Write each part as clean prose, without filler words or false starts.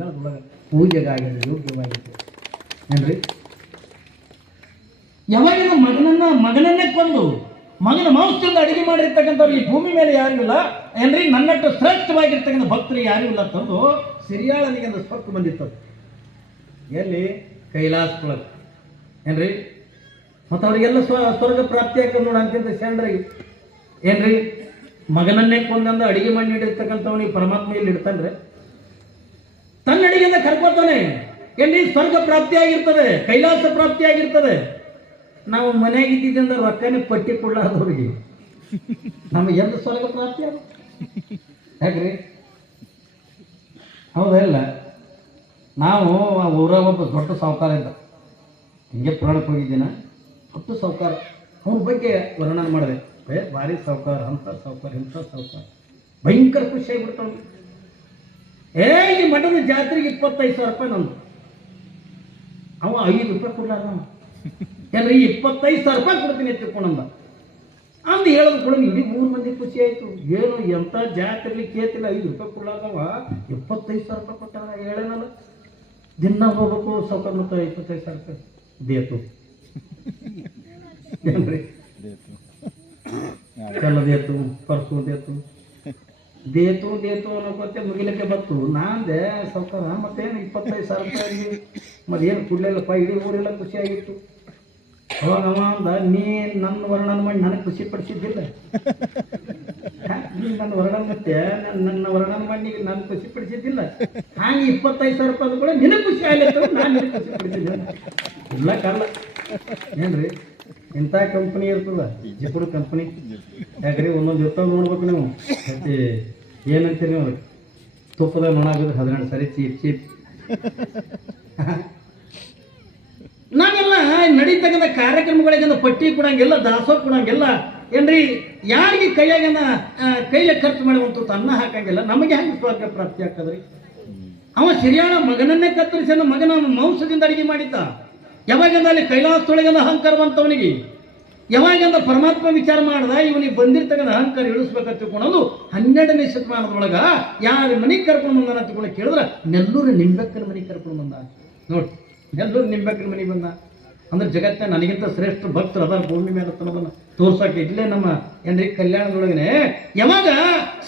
ಅಂಗಳದೊಳಗೆ ಪೂಜೆಗಾಗಿದೆ ಯೋಗ್ಯವಾಗಿದೆ ಏನ್ರಿ. ಯಾವಾಗಿನ ಮಗನನ್ನೇ ಕೊಂದು ಮಗನ ಮಾಂಸದಿಂದ ಅಡಿಗೆ ಮಾಡಿರ್ತಕ್ಕಂಥವ್ರು ಈ ಭೂಮಿ ಮೇಲೆ ಯಾರೂ ಇಲ್ಲ ಏನ್ರಿ. ನನ್ನಟ್ಟು ಶ್ರೇಷ್ಠವಾಗಿರ್ತಕ್ಕಂಥ ಭಕ್ತರು ಯಾರೂ ಇಲ್ಲ ತಂದು ಸಿರಿಯಾಳನಿಗೆ ಒಂದು ಸ್ವರ್ಗ ಬಂದಿತ್ತು. ಎಲ್ಲಿ? ಕೈಲಾಸದೊಳಗೆ ಏನ್ರಿ. ಮತ್ತು ಅವರಿಗೆಲ್ಲ ಸ್ವರ್ಗ ಪ್ರಾಪ್ತಿಯಾಕ ನೋಡ ಅಂತಿಂತ ಶರಣರಿಗೆ ಏನ್ರಿ. ಮಗನನ್ನೇ ಕೊಂದಂದು ಅಡಿಗೆ ಮಾಡಿ ನೀಡಿರ್ತಕ್ಕಂಥವನಿಗೆ ಪರಮಾತ್ಮ ಇಲ್ಲಿ ಇಡ್ತಾನ್ರೆ. ತನ್ನ ಅಡಿಗೆಯಿಂದ ಕರ್ಕೋತಾನೆ ಏನ್ರಿ. ಸ್ವರ್ಗ ಪ್ರಾಪ್ತಿಯಾಗಿರ್ತದೆ, ಕೈಲಾಸ ಪ್ರಾಪ್ತಿಯಾಗಿರ್ತದೆ. ನಾವು ಮನೆಯಾಗಿದ್ದಂದ್ರೆ ರೊಕ್ಕನೇ ಪಟ್ಟಿ ಕೊಡ್ಲಾರ್ದವ್ರಿಗೆ ನಮಗೆ ಎಂದು ಸ್ವರ್ಗ ಪ್ರಾಪ್ತಿ ಆಗ ಯಾಕ್ರಿ? ಹೌದಲ್ಲ. ನಾವು ಆ ಊರಾಗ ಒಬ್ಬ ದೊಡ್ಡ ಸಾಹುಕಾರ ಇದ್ದ, ಹಿಂಗೆ ಪುರಾಣಕ್ಕೆ ಹೋಗಿದ್ದೀನ. ದೊಡ್ಡ ಸಾಹುಕಾರ, ಅವನ ಬಗ್ಗೆ ವರ್ಣನೆ ಮಾಡಿದೆ. ಭಾರಿ ಸಾಹುಕಾರ, ಅಂತ ಸಾಹುಕಾರ, ಇಂಥ ಸಾಹುಕಾರ. ಭಯಂಕರ ಖುಷಿ ಆಗಿಬಿಡ್ತಾವ. ಈ ಮಠದ ಜಾತ್ರೆಗೆ 25,000 ರೂಪಾಯಿ ನಂದು. ಅವ 5 ರೂಪಾಯಿ ಕೊಡ್ಲಾರ. ಏನ್ರಿ 25,000 ರೂಪಾಯಿ ಕೊಡ್ತೀನಿ ಎತ್ತಿಕೊಂಡಂದ ಅಂದು ಹೇಳೋದು ಕೂಡ ಇಡೀ 3 ಮಂದಿ ಖುಷಿ ಆಯ್ತು. ಏನು ಎಂತ ಜಾತ್ರೆಲಿ ಕೇತಿಲ್ಲ, 5 ರೂಪಾಯಿ ಕೊಡ್ಲಾದವ 25,000 ರೂಪಾಯಿ ಕೊಟ್ಟಾರ. ಹೇಳೇನಲ್ಲ, ದಿನ ಹೋಗ್ಬೇಕು ಸಾವುಕಾರ ಮತ್ತು 25,000 ರೂಪಾಯಿ ದೇತು ಏನ್ರಿ. ಕೆಲದೇತು ಪರ್ಸು ದೇತು ಅನ್ನೋಕೆ ಮುಗಿಲಕ್ಕೆ ಬತ್ತು. ನಾಂದೆ ಸಾವುಕಾರ ಮತ್ತೇನು 25,000 ರೂಪಾಯಿ ಮತ್ತೇನು ಕೊಡ್ಲಿಲ್ಲಪ್ಪ. ಇಡೀ ಊರೆಲ್ಲ ಖುಷಿಯಾಗಿತ್ತು. ಅವಾಗ ಅವ ಅಂದ, ನೀ ನನ್ನ ವರ್ಣನ ಮಾಡಿ ನನಗೆ ಖುಷಿ ಪಡಿಸಿದ್ದಿಲ್ಲ. ನೀ ನನ್ನ ವರ್ಣನ ಮತ್ತೆ ನನ್ನ ವರ್ಣನ ಮಾಡಿ ನಾನು ಖುಷಿ ಪಡಿಸಿದ್ದಿಲ್ಲ. ಹಾಗೆ 25,000 ರೂಪಾಯಿ ಕೂಡ ನಿನಗೆ ಖುಷಿ ಆಗ್ಲಿತ್ತು, ನಾನು ನಿನಗೆ ಖುಷಿ ಪಡಿಸಿದ್ದೆ. ಇಲ್ಲ ಕಲ್ಲ ಏನ್ರಿ. ಇಂಥ ಕಂಪ್ನಿ ಇರ್ತದ, ಜಿಪುರ ಕಂಪ್ನಿ. ಯಾಕ್ರಿ ಒಂದೊಂದು ಇರ್ತಾವ ನೋಡ್ಬೇಕು ನೀವು. ಮತ್ತೆ ಏನಂತೀರಿ ನೀವು, ತುಪ್ಪದ ಮಣ ಆಗೋದು 12 ಸಾರಿ ಚೀಪ್. ನಾವೆಲ್ಲ ನಡೀತಕ್ಕಂಥ ಕಾರ್ಯಕ್ರಮಗಳಿಗೆಂದ ಪಟ್ಟಿ ಕೊಡಂಗಿಲ್ಲ, ದಾಸೋಹ ಕೊಡಂಗಿಲ್ಲ ಏನ್ರಿ. ಯಾರಿಗೆ ಕೈಯ ಖರ್ಚು ಮಾಡುವಂತ ಅನ್ನ ಹಾಕಂಗಿಲ್ಲ. ನಮಗೆ ಹೆಂಗೆ ಸ್ವರ್ಗ ಪ್ರಾಪ್ತಿ ಆಗ್ತದ್ರಿ? ಅವ ಸಿರಿಯಾಳ ಮಗನನ್ನೇ ಕತ್ತರಿಸಿ ಮಗನ ಮಾಂಸದಿಂದ ಅಡಿಗೆ ಮಾಡಿದ್ದ. ಯಾವಾಗಿಂದ ಅಲ್ಲಿ ಕೈಲಾಸದೊಳಗಿಂದ ಅಹಂಕಾರ ಬಂತವನಿಗೆ. ಯಾವಾಗಿಂದ ಪರಮಾತ್ಮ ವಿಚಾರ ಮಾಡ್ದ, ಇವನಿಗೆ ಬಂದಿರ್ತಕ್ಕಂಥ ಅಹಂಕಾರ ಇಳಿಸ್ಬೇಕಂತ ತಿಳ್ಕೊಳ್ಳೋದು 12ನೇ ಶತಮಾನದೊಳಗ ಯಾರ ಮನೆಗೆ ಕರ್ಕೊಂಡು ಬಂದಾನ ಅಂತ ತಿಳ್ಕೊಂಡು ಕೇಳಿದ್ರೆ ನೆಲ್ಲೂರು ನಿಂಬೆಕ್ಕನ ಮನೆಗೆ ಕರ್ಕೊಂಡು ಬಂದ. ನೋಡಿ, ನೆಲ್ಲೂರು ನಿಂಬೆಕ್ಕನ ಮನೆಗೆ ಬಂದ ಅಂದ್ರೆ ಜಗತ್ತ ನನಗಿಂತ ಶ್ರೇಷ್ಠ ಭಕ್ತರು ಅದಾರ ಭೂಮಿ ಮೇಲೆ ಅನ್ನೋದನ್ನ ತೋರ್ಸಕ್ಕೆ ಇಲ್ಲೇ ನಮ್ಮ ಏನ್ರಿ ಕಲ್ಯಾಣದೊಳಗನೆ. ಯಾವಾಗ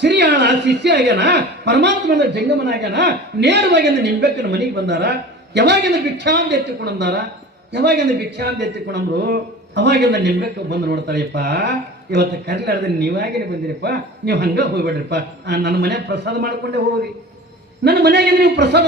ಸಿರಿಯಾಳ ಶಿಷ್ಯ ಆಗ್ಯಾನ, ಪರಮಾತ್ಮನ ಜಂಗಮನಾಗ್ಯಾನ, ನೇರವಾಗಿ ನಿಂಬೆಕ್ಕನ ಮನೆಗೆ ಬಂದಾರ. ಯಾವಾಗಿಂದ ಭಿಕ್ಷಾಂತ ಎತ್ತಿಕೊಂಡಂದಾರ, ಯಾವಾಗಿಂದ ಭಿಕ್ಷಾಂತ ಎತ್ತಿಕೊಂಡ್ರು, ಅವಾಗಿಂದ ನಿಂಬೆಕ್ಕ ಬಂದು ನೋಡ್ತಾರೆಪ್ಪ. ಇವತ್ತು ಕರ್ಲಾರ್ದೆ ನೀವಾಗಿನೇ ಬಂದಿರಪ್ಪ, ನೀವು ಹಂಗ ಹೋಗ್ಬೇಡ್ರಿಪ್ಪ, ನನ್ನ ಮನೆ ಪ್ರಸಾದ ಮಾಡ್ಕೊಂಡೇ ಹೋಗ್ರಿ. ನನ್ನ ಮನೆಯಾಗಿಂದ ನೀವು ಪ್ರಸಾದ